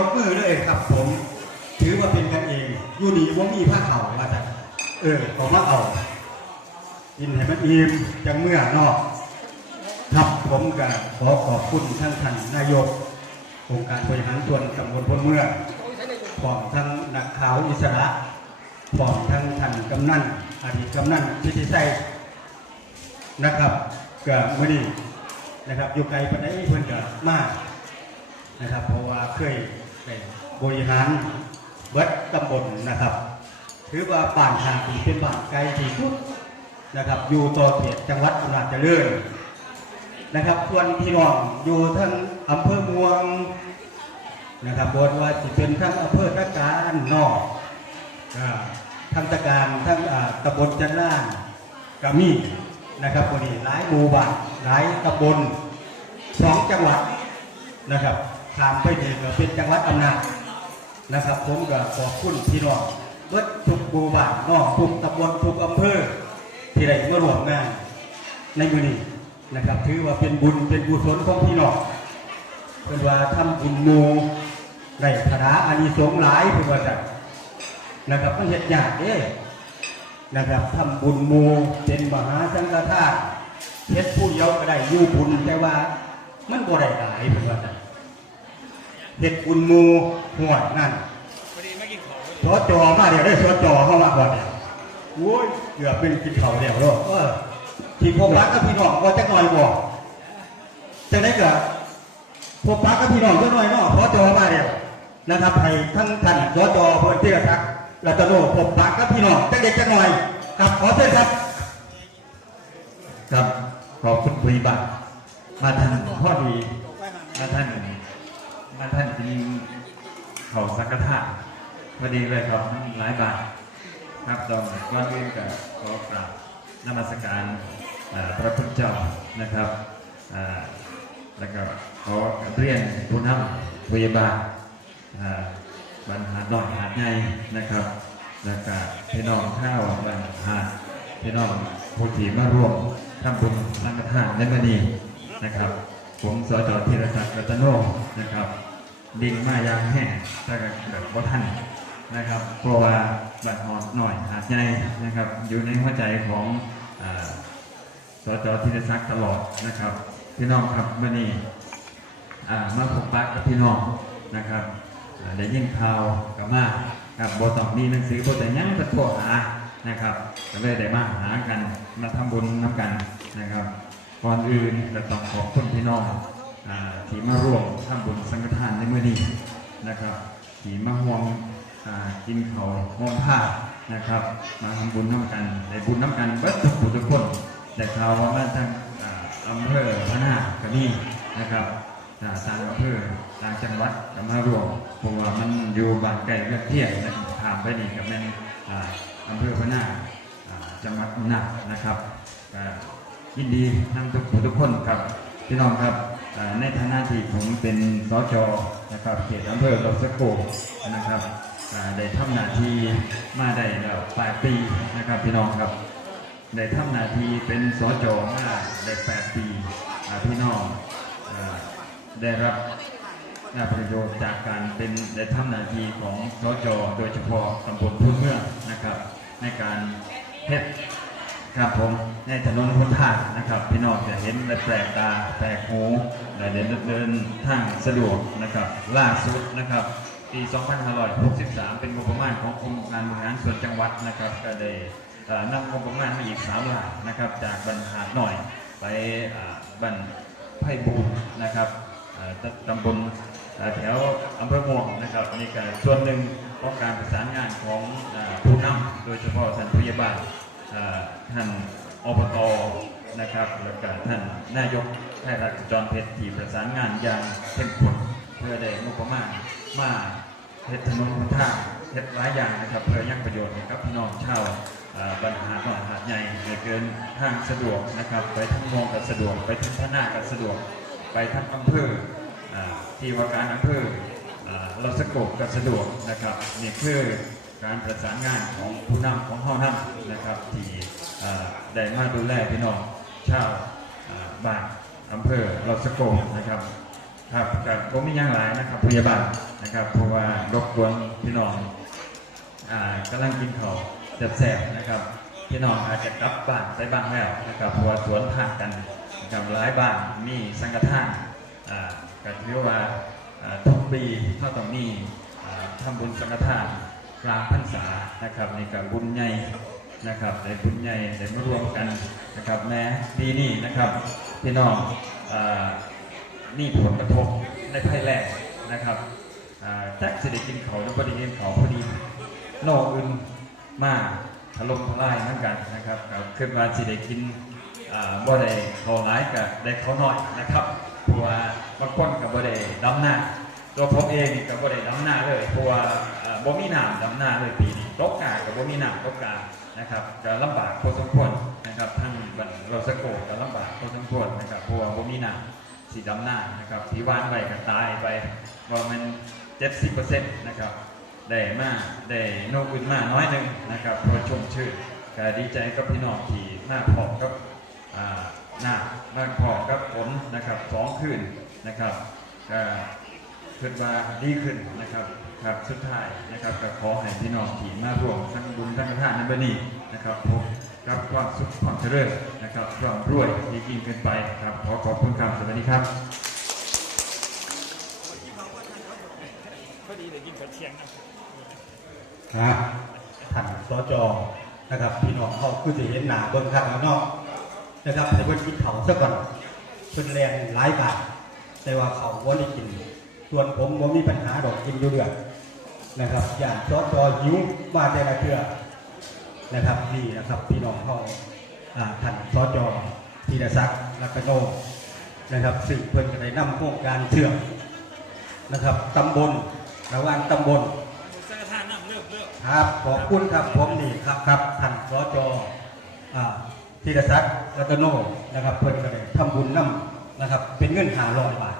ยกมือเลยครับผม ถือว่าเป็นกันเองอยู่ดีว่ามีผ้าเข่าว่าจะเออขอมาเอากินให้มันอิ่มจังเมื่อนอกครับผมก็ขอขอบคุณท่านท่านนายกองค์การบริหารส่วนตำบลพลเมืองพร้อมทั้งนักข่าวอิสระพร้อมทั้งท่านกำนันอดีตกำนันทิติไซนะครับก็มื่อนี้นะครับอยู่ไกลปานใดเพิ่นก็มากนะครับ เพราะว่าเคย บริหารเบิดตำบลนะครับ ถือว่าบ้านทางที่เป็นบ้านไกลที่สุดนะครับ อยู่ต่อเขตจังหวัดอำนาจเจริญนะครับส่วนพี่น้องอยู่ทั้งอำเภอเมืองนะครับบทว่าจะเป็นทั้งอำเภอตะการนอกอ่าทั้งตะการทั้งอ่าตำบลจันล่างกามีนะครับวันนี้หลายหมู่บ้านหลายตำบลสองจังหวัดนะครับ ตามไปดีก็เป็นจังหวัดอำนาจนะครับ ผมก็ขอบคุณพี่น้องเบิดทุกหมู่บ้านนอกทุกตำบลทุกอำเภอที่ได้มาร่วมงานในมือนี้นะครับ ถือว่าเป็นบุญเป็นกุศลของพี่น้องเป็นว่าทำบุญมูได้ธนาอานิสงส์หลายเพื่อว่าจะนะครับมันเห็ดยากเด้นะครับทำบุญมูเป็นมหาสังฆทานเฮ็ดผู้เดียวก็ได้ยู่บุญแต่ว่ามันบ่ได้หลายเพื่อว่าจะ เฮ็ดบุญหมูหัวดนั่นพอดีไม่กินของสอจอมาเดี๋ยวได้สอจอเข้ามาก่อนเนี่ยโอ้ยเกือบเป็นกินเขาวเดียวแล้วเออที่พบรักกับพี่น้องว่าจะหน่อยบอกจะได้กับพบรักกับพี่น้องจะหน่อยเนาะสอจอมาเดี๋ยวนะครับให้ทั้งท่านสอจอเพื่อนเที่ยวทักรัตโนพบรักกับพี่น้องจะเด็กจะหน่อยครับขอเชิญครับ ครับขอบคุณคุยบัตรมาท่านพ่อดีมาท่าน มาท่านกินเขาสังกทานพอดีเลยครับหลายบาทครับตอนก่อนอื่นก็ขอกราบนมัสการพระพุทธเจ้านะครับแล้วก็ขอเรียนผู้นำพยาบาลบรรหารน้อยหาดใหญ่นะครับ แล้วก็พี่น้องข้าวบรรหารพี่น้องผู้ที่มาร่วมทำบุญสังฆทานในวันนี้นะครับ ผมสจธีรศักดิ์รัตโนนะครับ ดิ่งมายางแห้งแต่ก็แบบว่าท่านนะครับ เพราะว่าบัดหอดหน่อยหาดใหญ่นะครับ อยู่ในหัวใจของอสจธีรศักดิ์ตลอดนะครับ พี่น้องครับวันนี้อ่ามาพบปะกับพี่น้องนะครับได้ยินข่าวกับมากับบต้องมีหนังสือบทแต่ยังจะโทรหานะครับก็เลยได้มาหากันมาทำบุญน้ำกันนะครับก่อนอื่นก็ต้องขอบคุณพี่น้อง ที่มาร่วมทำบุญสังฆทานในมื้อนี้นะครับที่มาห่วงกินเขาห่วงผ้านะครับ มาทำบุญน้ำกันได้บุญน้ำกันเบิดทุกผู้ทุกคนได้ข่าวว่ามาทางอำเภอพระนากระบี่นะครับอ่าต่างอำเภอต่างจังหวัดก็มารวมเพราะว่ามันอยู่บ้านไกลเลือกเที่ยงนะถามไปนี่กับแม่นอำเภอพะนาจังหวัดน่านนะครับยินดีทั้งทุกผู้ทุกคนครับพี่น้องครับ ในฐานะที่ผมเป็นสจนะครับเขตอำเภอเราสะโกนะครับอ่าได้ทำหน้าที่มาได้แล้วปปีนะครับพี่น้องครับได้ทำหน้าที่เป็นสจมาได้แปดปีพี่น้องอได้รับประโยชน์จากการเป็นได้ทำหน้าที่ของสจโดยเฉพาะตำบลพื้นเมืองนะครับ ในการเฮ็ดครับผมในถนนหนทางนะครับ พี่น้องจะเห็นและแปลกตาแปลกหู และเดินเดินทางสะดวกนะครับล่าสุดนะครับปี 2563 เป็นงบประมาณขององค์การบริหารส่วนจังหวัดนะครับ ก็ได้นำงบประมาณมาอีก3ล้านนะครับ จากบรรหารหน่อยไปบรรไพบูร์นะครับตำบลแถวอำเภอม่วงนะครับนี่ก็ส่วนหนึ่งของการประสานงานของผู้นำโดยเฉพาะท่านผู้ใหญ่บ้านท่านอบต นะครับแล้วก็ท่านนายกไทยรัฐจรเพชรที่ประสานงานอย่างเข้มข้นเพื่อได้งบประมาณมาเฮ็ดถนนหนทางเฮ็ดหลายอย่างนะครับ เพื่อยังประโยชน์ให้กับพี่น้องชาวอ่าบรรหารหน่อหาดใหญ่เกินทางสะดวกนะครับ ไปทั้งมองก็สะดวก ไปทั้งพนาก็สะดวก ไปทั้งอำเภออ่าที่ว่าการอำเภออ่าเราสะกบก็สะดวกนะครับนี่คือการประสานงานของผู้นำของห้องน้ำนะครับ ที่ได้มาดูแลพี่น้อง ชาวอ่าบ้านอำเภอราสะกบนะครับครับกับผมมีอย่างหลายนะครับพยาบาลนะครับเพราะว่ารบกวนพี่น้องอ่ากำลังกินข้าวแซ่บๆนะครับพี่น้องอาจจะกลับบ้านไปบ้างแล้วนะครับเพราะว่าสวนทางกันนะครับหลายบ้านมีสังฆทานอ่าก็ถือว่าอ่าทุกปีเท่าต้องมีอ่าทำบุญสังฆทานกลางพรรษานะครับในกับบุญใหญ่นะครับในบุญใหญ่ได้มารวมกัน นะครับแม้ปีนี้นะครับพี่น้องอนี่ผลกระทบในภายแล้งนะครับแจ็คสิได้กินเขาวหรือพอดีกินเขาพอดีโลกอื่นมากถล่มทลายเหมือนกันนะครับก็ขึ้นมาสิได้กินบ่ได้เขาหลายกับได้เขาน้อยนะครับเพราะว่าบางคนกับบ่ได้ดำหน้าตัวผมเองกับบ่ได้ดำหน้าเลยเพราะว่าอ่าบ่มีหน้ำดำหน้าเลยปีนี้ ตกกากับบ่มีน้ำตกกานะครับก็ลำบากพอสมควรนะครับทั้งบันเราสะโกก็ลำบากพอสมควรนะครับเพราะว่าบ่มีน้ำสีดำหน้านะครับที่วานไว้ก็ตายไปว่ามัน70%นต์นะครับได้มากได้โนอื่นมาน้อยหนึ่งนะครับพอชมชื่นก็ดีใจกับพี่น้องที่มาพอกับอ่าหน้ามาพอกับฝนนะครับสองคืนนะครับก็คิดว่าดีขึ้นนะครับ ครับสุดท้ายนะครับก็ขอให้พี่น้องที่มาร่วมทั้งบุญทั้งทานในวันนี้นะครับพบกับความสุขความเจริญนะครับความรวยที่ยิ่งขึ้นไปครับขอขอบคุณครับสวัสดีครับพอดีได้ยินเขาเชียงนะนะท่านสจนะครับพี่น้องเขาคือสิเห็นหน้าเบิ่งข้างแล้วเนาะนะครับให้เพิ่นกินเขาวซะก่อนเพิ่นแรงหลายบาทแต่ว่าเขาบ่ได้กิน ส่วนผมบ่มีปัญหาดอกกินอยู่เรื่อย นะครับอย่างสจหิวมาแต่ละเทือนะครับนี่นะครับพี่น้องเขาอ่าท่านสจอธีรศักดิ์ลักโนนะครับซึ่งเพิ่นก็ได้นำโครงการเชื่อมนะครับตำบลระหว่างตำบลสังฆทานน้ำเลิกเลิกครับขอบคุณครับผมนี่ครับครับท่านสจอ่าธีรศักดิ์รัตโนนะครับเพิ่อนก็ได้ทำบุญนํนะครับ เป็นเงินหาร้อยบาท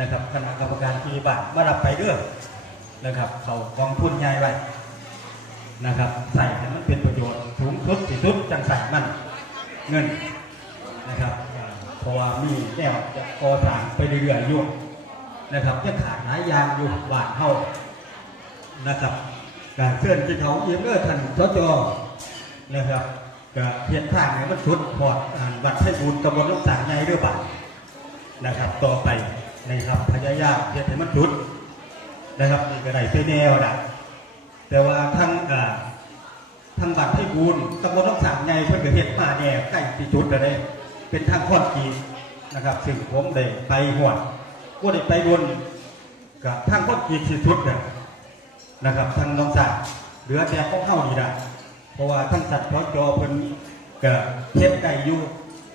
นะครับคณะกรรมการที่บาทมารับไปเด้อ นะครับ เขากองทุนใหญ่ไว้นะครับ ใส่ให้มันเป็นประโยชน์สูงสุดที่สุดจังใส่มันเงินนะครับเพราะว่ามีแนวจะก่อสร้างไปเรื่อยๆอยู่นะครับยังขาดหลายอย่างอยู่บาทเท่านะครับการเคลื่อนที่เขาเยี่ยมเลือท่านสจนะครับก็เพียนทางให้มันสุดพอดวัดให้บุญตำบลลูกสางใหญ่เรือบ่านะครับ ต่อไปนะครับพยายามเพียนให้มันสุด นะครับนี่ก็ได้ไปแนวนะแต่ว่าทั้งอ่าทั้งบัตรให้บุญตำบลลูกสางใหญ่เพื่อนก็เฮ็ดมาแนวใกล้ที่จุดแล้วเลยเป็นทางคอนกีนะครับซึ่งผมได้ไปหวก็ได้ไปบนกับทางคอนกีที่สุดเนี่ยนะครับทางน้องสัตว์เหลือแต่ขอเข้านี่ละเพราะว่าท่านสัตว์พอจอเพิ่นก็เฮ็ดไก่อยู่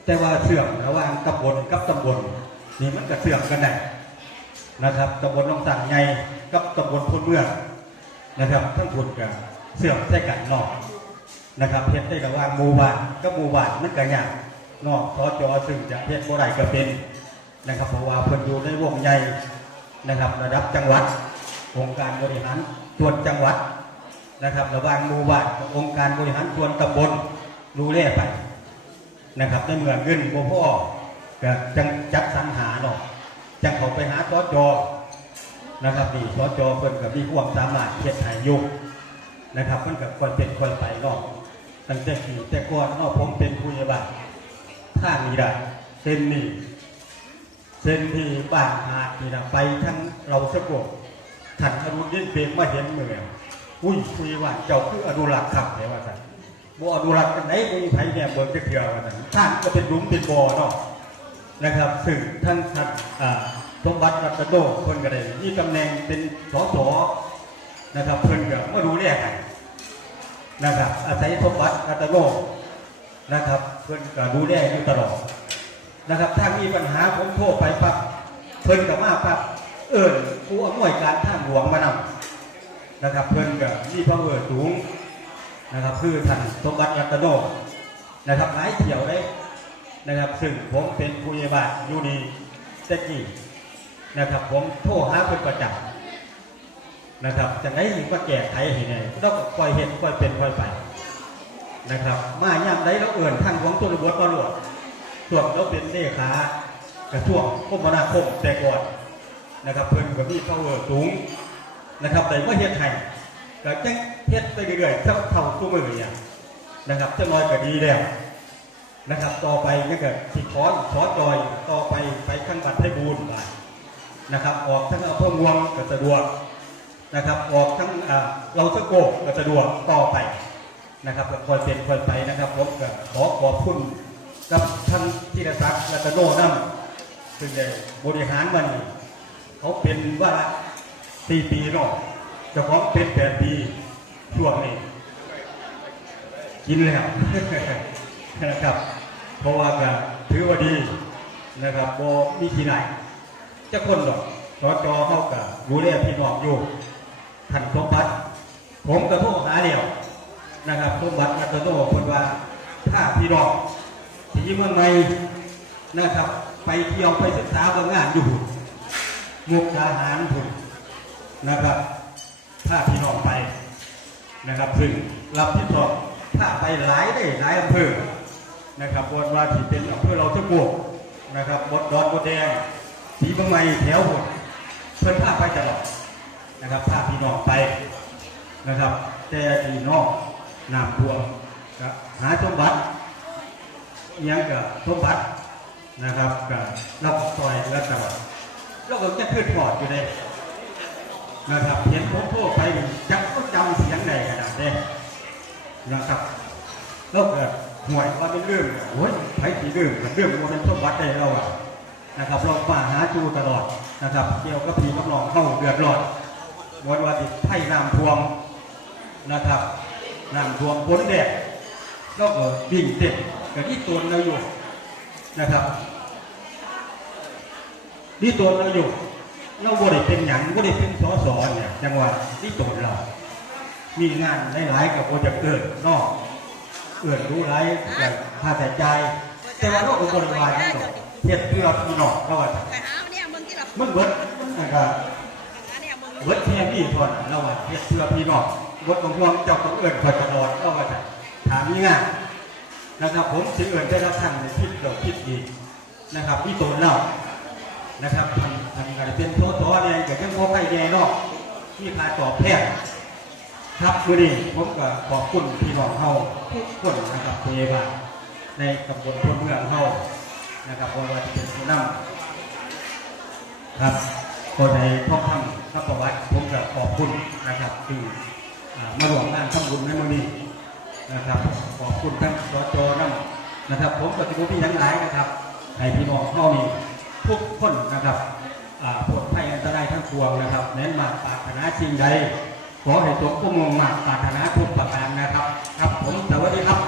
แต่ว่าเสื่อมระหว่างตำบลกับตำบลนี่มันก็เสื่อมกันได้นะครับตำบลน้องสัตว์ใหญ่ กับตำบลพลเมืองนะครับ ทั้งคนก็เสื่อมใส่กันนอกนะครับเฮ็ดได้ระหว่าหมู่บ้านกับหมู่บ้านมันก็ยากนอกสจซึ่งจะเฮ็ดบ่ได้ก็เป็นนะครับเพราะว่าเพิ่นอยู่ในวงใหญ่นะครับระดับจังหวัดองค์การบริหารส่วนจังหวัดนะครับระหว่างหมู่บ้านกับองค์การบริหารส่วนตำบลดูแลไปนะครับในเมื่อเงินบ่พอก็จังจัดสรรหาเนาะจังเขาไปหาสจ นะครับนี่สจเพิ่นก็มีความสามารถเฮ็ดให้ยู่นะครับมันก็ค่อยเป็นค่อยไปเนาะตั้งแต่กี่แต่ก่อนเนาะผมเป็นผู้ใหญ่บ้านทางนี้ได้เส้นนี้เส้นที่บ้านหาดนี่นะไปทั้งเราสะกดท่านอนุยินเปรมมาเห็นเมืองอุ้ยคุยว่าเจ้าคืออนุรักษ์ครับแต่ว่าท่นบ่อนุรักษ์กันไหนบ่มีไผแน่เบิ่งจะเถื่อว่าท่นท่านก็เป็นหลุมเป็นบ่อเนาะนะครับซึ่งท่านท่านอ่า สมบัติรัตโนเพิ่นก็ได้มีตำแหน่งเป็นสสนะครับเพิ่นก็มาดูแลกันนะครับอาศัยสมบัติรัตโนนะครับเพิ่นก็ดูแลอยู่ตลอดนะครับถ้ามีปัญหาผมโทรไปปั๊บเพิ่นกับมาปั๊บเอิญผู้อำนวยการท่าหลวงมานำนะครับ เพิ่นกับมีพระเอร์สูงนะครับ คือท่านสมบัติรัตโนนะครับหลายเที่ยวเลยนะครับ ซึ่งผมเป็นผู้ใหญ่บ้านอยู่นี่เต็กี้ นะครับผมโทรหาเพิ่นประจำนะครับจะไหนถึงมาแก้ไขให้ไงเราก็ค่อยเห็นค่อยเป็นค่อยไปนะครับ มาย่ำใดเราเอิ่นทางของตัวระบบตำรวจส่วนเราเป็นเลขากระทรวงคมนาคมแต่ก่อนนะครับ เพิ่นก็มี power สูงนะครับแต่ว่าเฮ็ดให้ก็จังเฮ็ดไปเรื่อยๆเท่าเท่าตัวมือเนี่ยนะครับจะน้อยก็ดีแล้วนะครับ ต่อไปนี่ก็สิขอขอจอยต่อไปไปข้างบัตรให้บูรณ์มา นะครับ ออกทั้งอำเภอเมืองก็สะดวกนะครับ ออกทั้งเราสะโกกก็สะดวกต่อไปนะครับก็คอยเป็นคอยไปนะครับผมก็ขอขอบคุณกับท่านธีรศักดิ์และก็โน่น้ำซึ่งได้บริหารมันนี่เขาเป็นว่าสี่ปีเนาะจะของเป็นแปดปีช่วงนี้กินแล้วนะครับ เพราะว่าก็ถือว่าดีนะครับบ่มีที่ไหน จะคนดอกจอจอเข้ากับดูแลพี่น้องอยู่ท่านสมบัติผมกระโทษหาเดียวนะครับสมบัติกระโทษคนว่าถ้าพี่น้องที่เมืองในนะครับ ไปเที่ยวไปศึกษาเบิ่งงานอยู่มุกดาหารผุนนะครับ ถ้าพี่น้องไปนะครับซึ่งรับผิดชอบถ้าไปหลายได้หลายอำเภอนะครับบนว่าที่เป็นอำเภอเราจะบวกนะครับบดดอนบดแดง สีบางไม้แถวหมดเพิ่นพาไปตลอดนะครับพาพี่น้องไปนะครับ แต่พี่น้องน้ำท่วมก็หาสมบัติอิหยังกับสมบัตินะครับกับรับซอยและตลอดแล้วก็จะขึ้นปอดอยู่ในนะครับเห็นผมโทรไปจักก็จำเสียงใดขนาดนี้นะครับแล้วเกิดห่วยว่าเป็นเรื่องโอ้ยไผสีเรื่องกับเรื่องว่าเป็นต้นวัดได้เราอะ นะครับเรามาหาจูตลอดนะครับเกี่ยวกับพีกับน้องเข้าเดือดร้อนวันวันที่ไผ่น้ำท่วมนะครับน้ำท่วมพ้นแดดแล้วก็ดิ่งเต็มกับที่ตัวเราอยู่นะครับนี่ตัวเราอยู่เราบ่ได้เป็นหยังบ่ได้เป็นสอสอเนี่ยจังหวะนี่ตัวเรา มีงานหลายๆกับโปรเจกต์เอิญนอกเอิญรู้ไรกับค่าใช้จ่ายแต่ว่าเราก็บริวารนั่นดอก เทียบเพื่อพี่น้องก็ว่าไปหาเนี่ยมึงที่เรามันเบิดนะครับหาเนี่ยมึงเบิดแค่นี้เทอนนเราว่าเทียบเพื่อพี่น้องบดของพวงเจ้าต้องเอิญคอยตลอดเราว่าจะถามนี่งานนะครับผมสิเอิญได้รับท่านในพิษดอกพิษดีนะครับนี่ตัวเรานะครับทำทำกันเป็นโทษตัวเนี่ยเกิดยังโมไก่แย่เนาะที่พาตอบแทนครับวันนี้ผมก็ขอบคุณพี่น้องเฮาทุกคนนะครับพยาบาลในตำบลพลเมืองเฮา นะครับเพราะว่าจะเป็นผู้นำครับคนในพ่อพังนับประวัติผมก็ขอบคุณนะครับที่มาร่วมงานทำบุญในวันนี้นะครับขอบคุณทั้งสจน้ำนะครับ ผมกับทีมพี่ทั้งหลายนะครับให้พี่น้องเฮานี่ทุกคนนะครับปลอดภัยอันตรายทั้งปวงนะครับเน้นมาปรารถนาสิ่งใดขอให้ตกผู้มงมาปรารถนาทุกประการนะครับ ครับผมสวัสดีครับ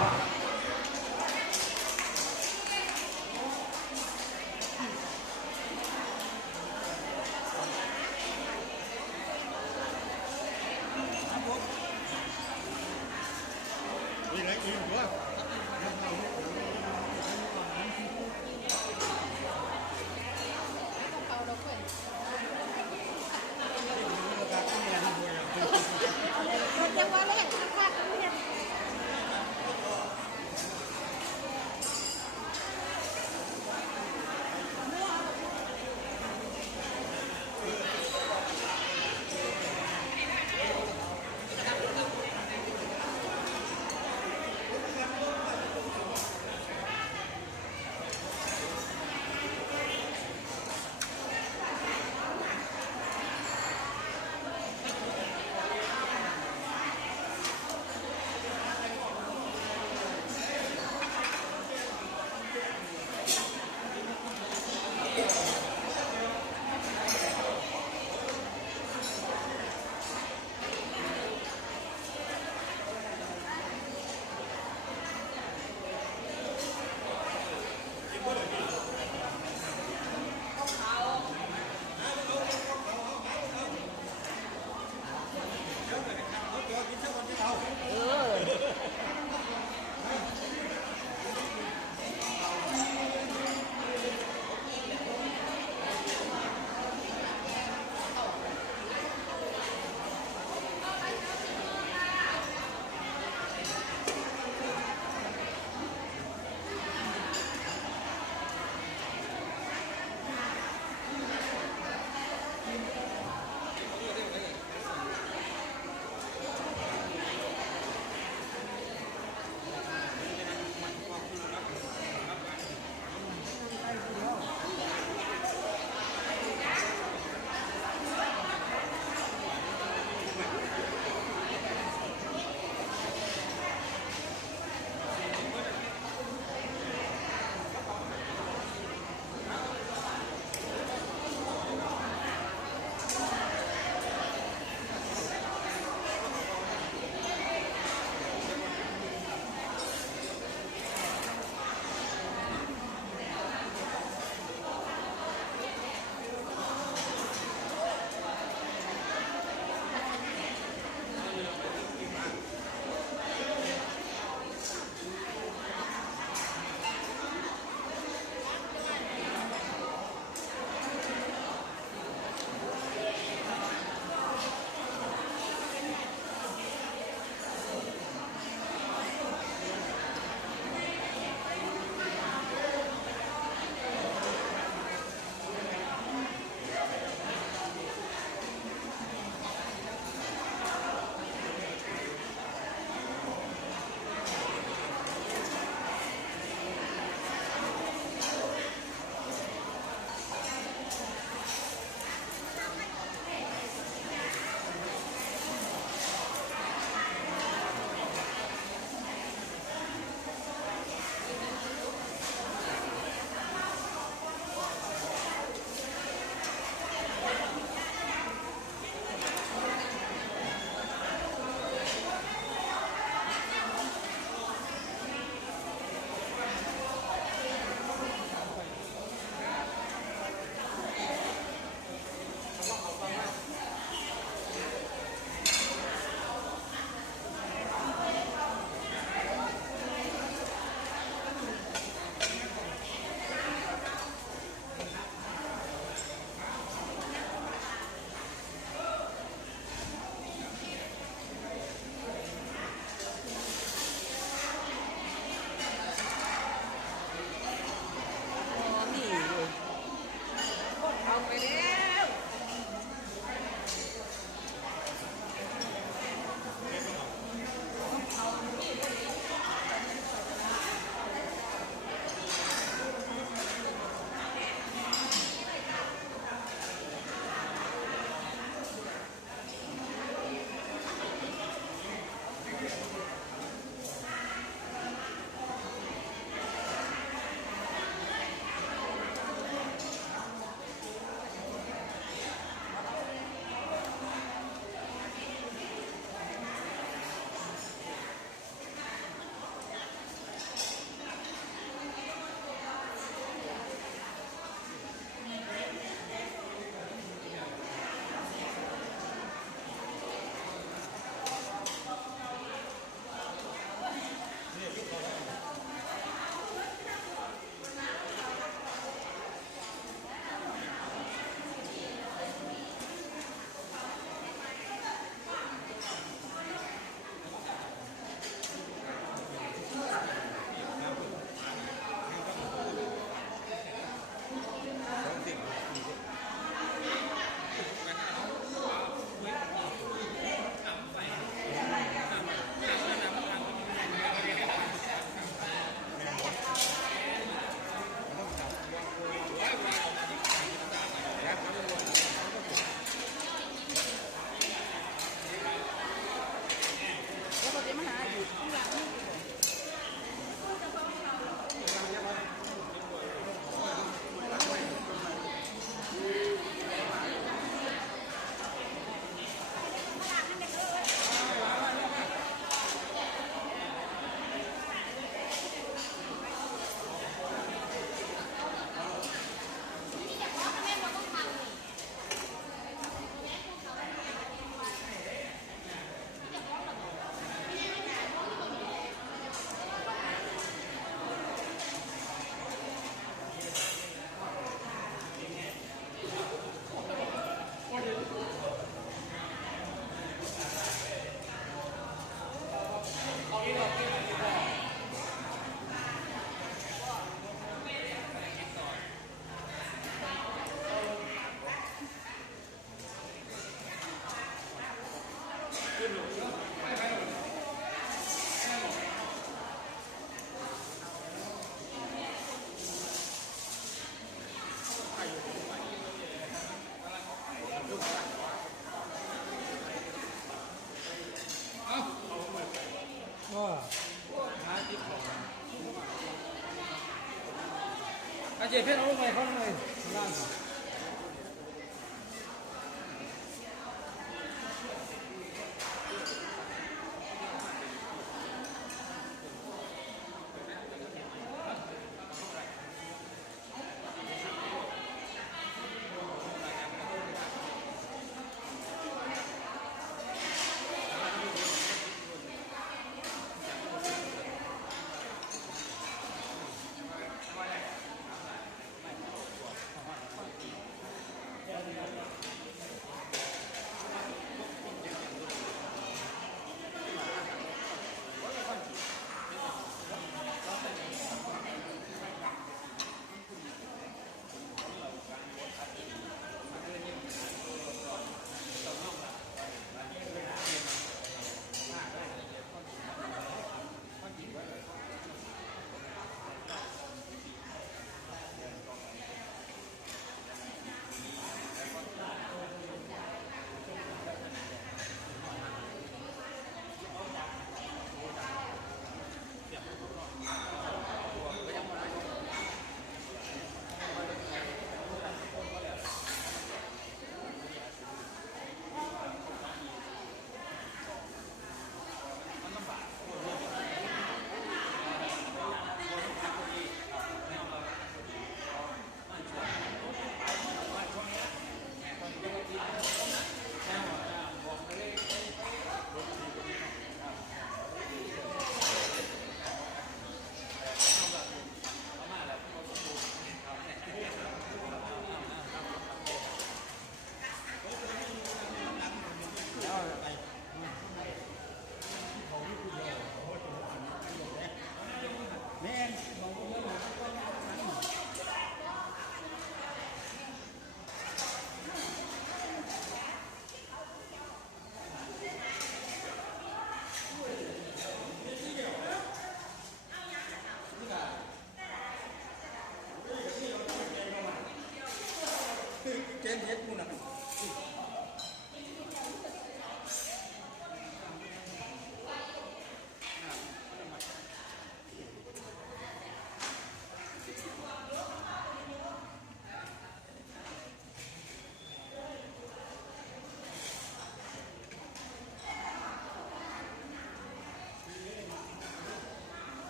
อาเจ